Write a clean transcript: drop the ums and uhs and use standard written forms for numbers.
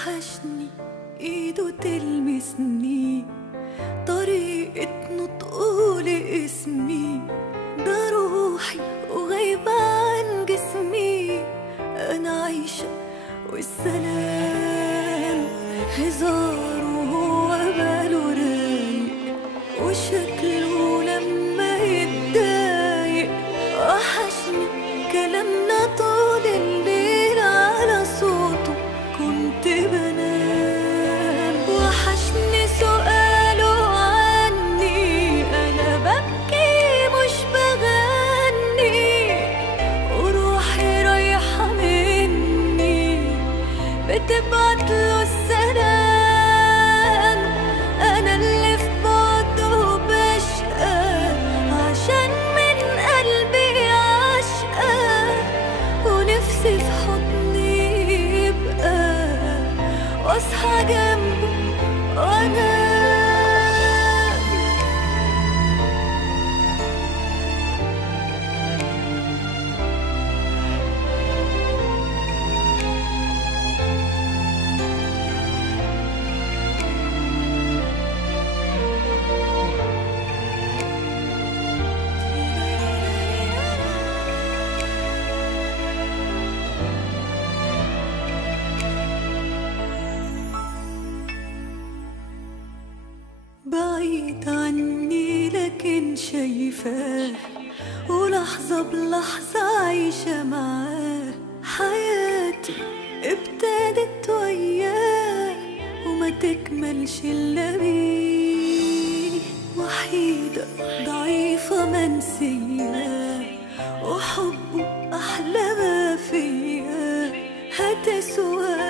وحشني ايده تلمسني، طريقة نطقه لاسمي، ده روحي وغايبة عن جسمي. انا عايشة والسلام هزاره وهو باله رايق، وشكله لما يتضايق. وحشني كلامنا طول الليل على صوته كنت بنام. وحشني سؤاله عني انا ببكي مش بغني، وروحي رايحة مني بتبعتله السلام. انا اللي في بعده بشقى عشان من قلبي عشقى، ونفسي في حضني يبقى واصحى جنبه وانا بعيد عني لكن شايفاه، ولحظة بلحظة عايشة معاه. حياتي ابتدت وياه وما تكملش إلا بيه. وحيدة ضعيفة منسية وحبه أحلى ما فيا، هتسوى